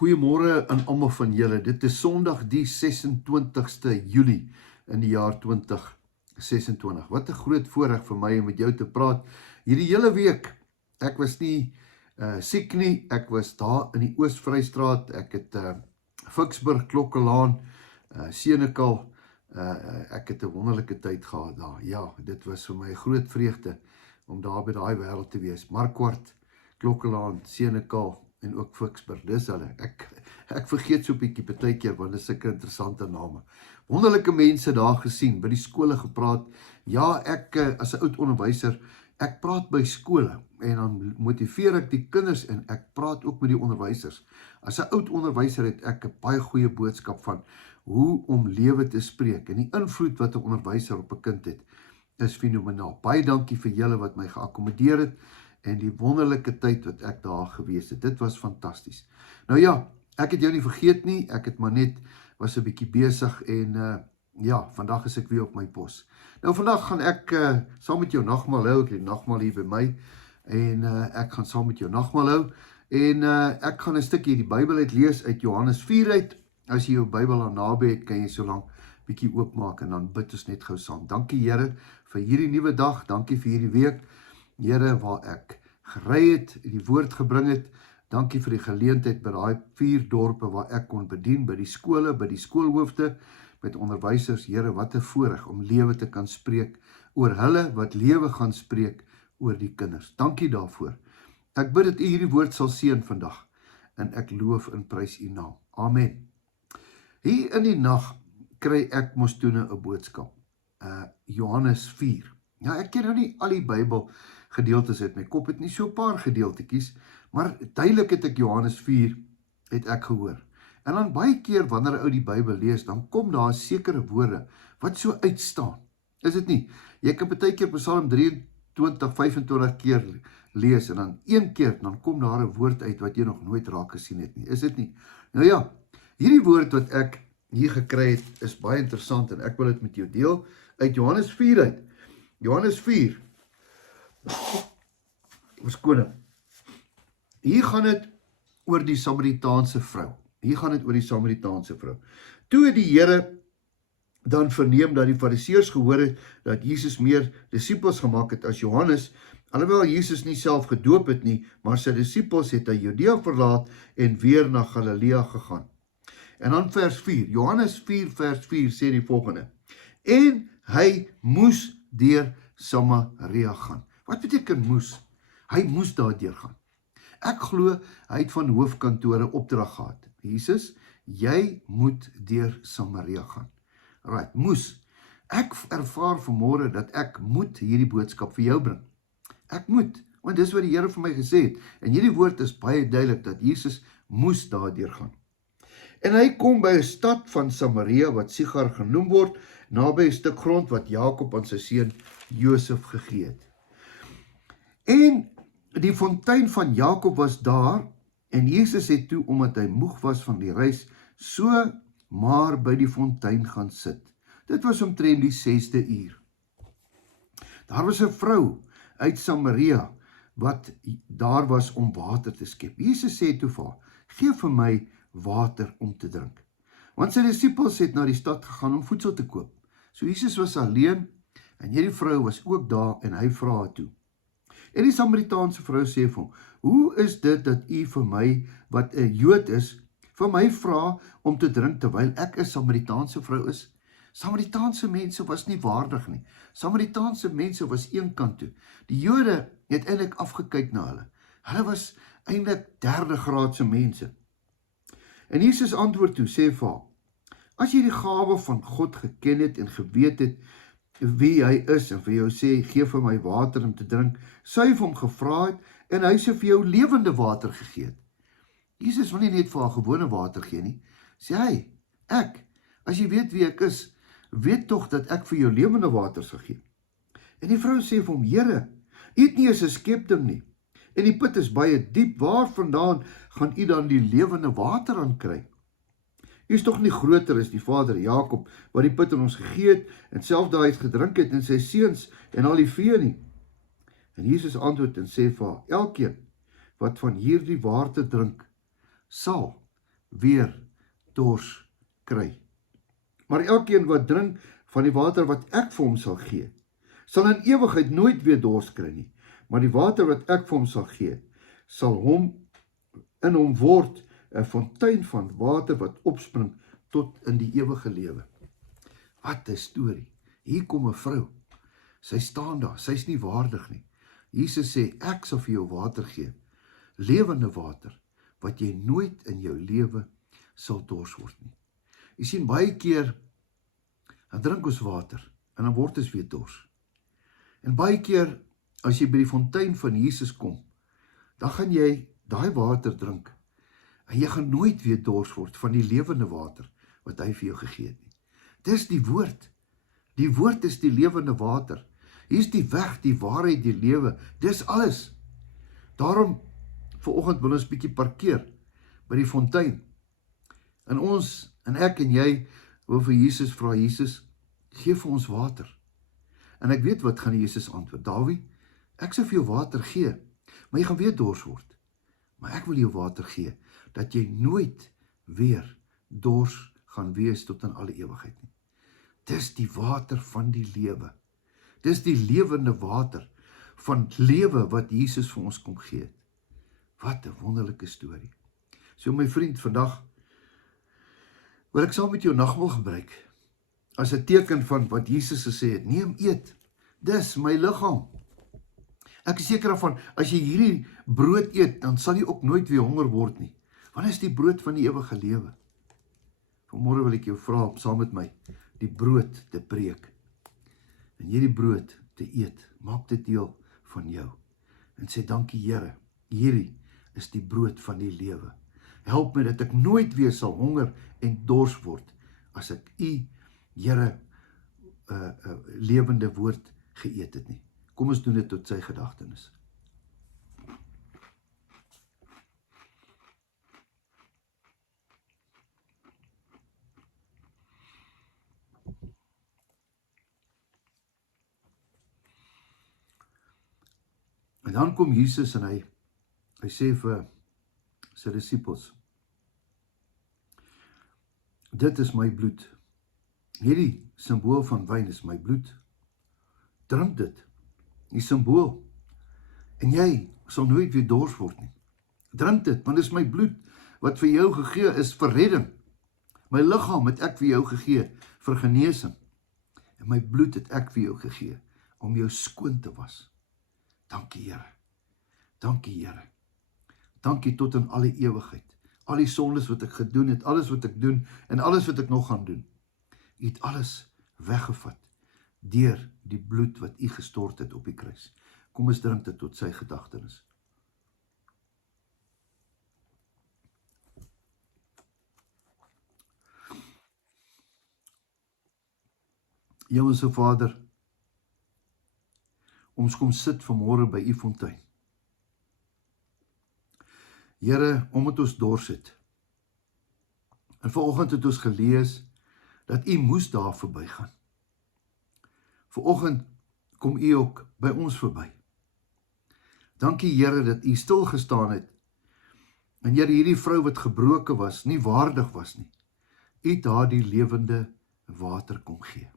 Goeiemôre aan almal van julle. Dit is Sondag die 26ste Julie in die jaar 2026. Wat 'n groot voorreg vir my om met jou te praat. Hierdie hele week, ek was nie siek nie, ek was daar in die Oos-Vrystraat, ek het Ficksburg, Klokkelaan, Senekal, ek het 'n wonderlike tyd gehad daar. Ja, dit was vir my 'n groot vreugde om daar by daai wêreld te wees. Markwart, Klokkelaan, Senekal en ook Ficksburg, dis hulle. Ek vergeet so 'n bietjie partykeer, want dit is sulke interessante name. Wonderlike mense daar gesien, by die skole gepraat. Ja, ek as 'n oud onderwyser, ek praat by skole en dan motiveer ek die kinders en ek praat ook met die onderwysers. As 'n oud onderwyser het ek 'n baie goeie boodskap van hoe om lewe te spreek en die invloed wat 'n onderwyser op 'n kind het, is fenomenaal. Baie dankie vir julle wat my geakkommodeer het en die wonderlike tyd wat ek daar gewees het. Dit was fantasties. Nou ja, ek het jou nie vergeet nie, ek het maar net was 'n bietjie besig en ja, vandag is ek weer op my pos. Nou vandag gaan ek saam met jou nagmaal hou, ek het die nagmaal hier by my en ek gaan saam met jou nagmaal hou en ek gaan 'n stukkie die Bybel uit lees uit Johannes 4 uit. As jy jou Bybel aan naby het, kan jy so lank bietjie oopmaak en dan bid ons net gou saam. Dankie Here vir hierdie nuwe dag, dankie vir hierdie week. Here, waar ek gery het, die woord gebring het, dankie vir die geleentheid by daai 4 dorpe waar ek kon bedien, by die skole, by die skoolhoofde, met onderwysers. Here, wat 'n voorreg om lewe te kan spreek oor hulle wat lewe gaan spreek oor die kinders. Dankie daarvoor. Ek bid dat U hierdie woord sal seën vandag en ek loof en prys U naam. Amen. Hier in die nag kry ek mos toe 'n boodskap. Johannes 4. Ja, ek ken nou nie al die Bybel gedeeltes uit my kop, het nie so 'n paar gedeeltetjies, maar duidelik het ek Johannes 4 het ek gehoor. En dan baie keer wanneer 'n ou die Bybel lees, dan kom daar sekere woorde wat so uitstaan. Is dit nie? Jy kan baie keer Psalm 23, 25 keer lees en dan een keer dan kom daar 'n woord uit wat jy nog nooit raak gesien het nie. Is dit nie? Nou ja, hierdie woord wat ek hier gekry het is baie interessant en ek wil dit met jou deel uit Johannes 4 uit. Johannes 4. Verskoning. Hier gaan dit oor die Samaritaanse vrou. Toe het die Here dan verneem dat die Fariseërs gehoor het dat Jesus meer disippels gemaak het as Johannes, alhoewel Jesus nie self gedoop het nie, maar sy disippels het hy Judea verlaat en weer na Galilea gegaan. En dan vers 4, Johannes 4 vers 4 sê die volgende: en hy moes deur Samaria gaan. Wat beteken moes? Hy moes daardeur gaan. Ek glo hy het van hoofkantore opdrag gehad. Jesus, jy moet deur Samaria gaan. Right, moes. Ek ervaar vanmôre dat ek moet hierdie boodskap vir jou bring. Ek moet, want dis wat die Here vir my gesê het. En hierdie woord is baie duidelik dat Jesus moes daardeur gaan. En hy kom by 'n stad van Samaria wat Sigar genoem word, naby 'n stuk grond wat Jakob aan sy seun Josef gegee het. En die fontein van Jakob was daar en Jesus het toe, omdat hy moeg was van die reis, so maar by die fontein gaan sit. Dit was omtrent die 6de uur. Daar was 'n vrou uit Samaria wat daar was om water te skep. Jesus sê toe vir haar: gee vir my water om te drink. Want sy disippels het na die stad gegaan om voedsel te koop. So Jesus was alleen en hierdie vrou was ook daar en hy vra haar toe. En die Samaritaanse vrou sê vir hom: hoe is dit dat u vir my, wat 'n Jood is, vir my vra om te drink terwyl ek 'n Samaritaanse vrou is? Samaritaanse mense was nie waardig nie. Samaritaanse mense was eenkant toe. Die Jode het eintlik afgekyk na hulle. Hulle was eintlik 3de graadse mense. En Jesus antwoord toe, sê vir haar: as jy die gawe van God geken het en geweet het wie hy is en vir jou sê, gee vir my water om te drink, sou jy vir hom gevra het en hy sou vir jou lewende water gegee het. Jesus wil nie net vir haar gewone water gee nie. Sê hy, as jy weet wie ek is, weet tog dat ek vir jou lewende water sal gee. En die vrou sê vir hom: Here, u het nie eens 'n skepding nie. En die put is baie diep, waar vandaan gaan u dan die lewende water aan kry? U is tog nie groter as die vader Jakob, wat die put aan ons gegee het, en self daai het gedrink het, en sy seuns, en al die vee nie. En Jesus antwoord en sê vir haar: elkeen wat van hierdie water drink, sal weer dors kry. Maar elkeen wat drink van die water wat ek vir hom sal gee, sal in ewigheid nooit weer dors kry nie. Maar die water wat ek vir hom sal gee, sal in hom word 'n fontein van water wat opspring tot in die ewige lewe. Wat 'n storie. Hier kom 'n vrou. Sy staan daar, sy's nie waardig nie. Jesus sê, ek sal vir jou water gee, lewende water, wat jy nooit in jou lewe sal dors word nie. Jy sien, baie keer, dan drink ons water, en dan word ons weer dors. En baie keer, as jy by die fontein van Jesus kom, dan gaan jy daai water drink, en jy gaan nooit weer dors word van die lewende water, wat hy vir jou gegee het nie. Dis die woord. Die woord is die lewende water. Hier is die weg, die waarheid, die lewe. Dis alles. Daarom, vanoggend wil ons bietjie parkeer by die fontein. En ek en jy wil vir Jesus vra, Jesus, gee vir ons water. En ek weet wat gaan Jesus antwoord. Dawie, ek sal vir jou water gee, maar jy gaan weer dors word. Maar ek wil jou water gee, dat jy nooit weer dors gaan wees tot in alle ewigheid nie. Dis die water van die lewe. Dis die lewende water van lewe wat Jesus vir ons kom gee het. Wat 'n wonderlike storie. So my vriend, vandag wil ek saam met jou nagmaal gebruik as 'n teken van wat Jesus gesê het. Neem, eet. Dis my liggaam. Ek is seker daarvan, as jy hierdie brood eet, dan sal jy ook nooit weer honger word nie. Want is die brood van die ewige lewe. Vanmôre wil ek jou vra om saam met my die brood te breek. En hierdie brood te eet, maak dit deel van jou. En sê, dankie Here, hierdie is die brood van die lewe. Help my dat ek nooit weer sal honger en dors word, as ek U, Here, lewende woord geëet het nie. Kom ons doen dit tot sy gedagtenis. En dan kom Jesus en hy sê vir sy disippels, dit is my bloed. Hierdie simbool van wyn is my bloed. Drink dit, die simbool. En jy sal nooit weer dors word nie. Drink dit, want dit is my bloed, wat vir jou gegee is vir redding. My liggaam het ek vir jou gegee vir genesing. En my bloed het ek vir jou gegee om jou skoon te was. Dankie Here. Dankie Here. Dankie tot in alle ewigheid. Al die sondes wat ek gedoen het, alles wat ek doen en alles wat ek nog gaan doen. U het alles weggevat deur die bloed wat U gestort het op die kruis. Kom ons drink dit tot sy gedagtenis. Hemelse Vader, ons kom sit vanmôre by U fontein. Here, omdat ons dors het. En vanoggend het ons gelees dat U moes daar verbygaan. Vanoggend kom U ook by ons verby. Dankie Here dat U stil gestaan het. En Here, hierdie vrou wat gebroken was, nie waardig was nie. U het haar die lewende water kom gee.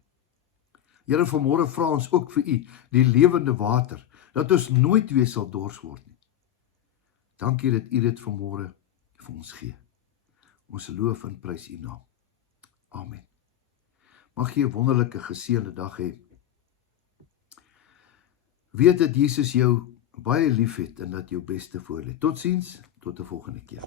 Here, vanmôre vra ons ook vir U die lewende water, dat ons nooit weer sal dors word nie. Dankie dat U dit vanmôre vir ons gee. Ons loof en prys U naam. Amen. Mag jy 'n wonderlike geseënde dag hê. Weet dat Jesus jou baie lief het en dat jou beste voorlê. Totsiens, tot 'n volgende keer.